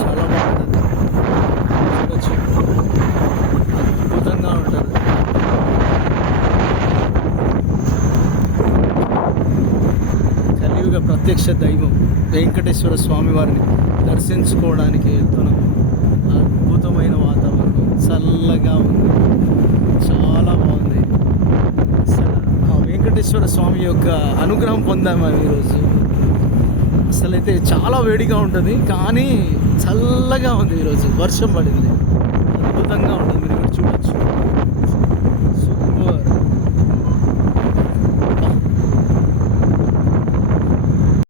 చాలా బాగుంటుంది, చూడొచ్చు, అద్భుతంగా ఉంటుంది. కలియుగ ప్రత్యక్ష దైవం వెంకటేశ్వర స్వామి వారిని దర్శించుకోవడానికి వెళ్తున్నాం. అద్భుతమైన వాతావరణం, చల్లగా ఉంది, చాలా బాగుంది. అసలు ఆ వెంకటేశ్వర స్వామి యొక్క అనుగ్రహం పొందాము ఈరోజు. అసలైతే చాలా వేడిగా ఉంటుంది, కానీ చల్లగా ఉంది. ఈరోజు వర్షం పడింది, అద్భుతంగా ఉంటుంది. మీరు ఇక్కడ చూడొచ్చు.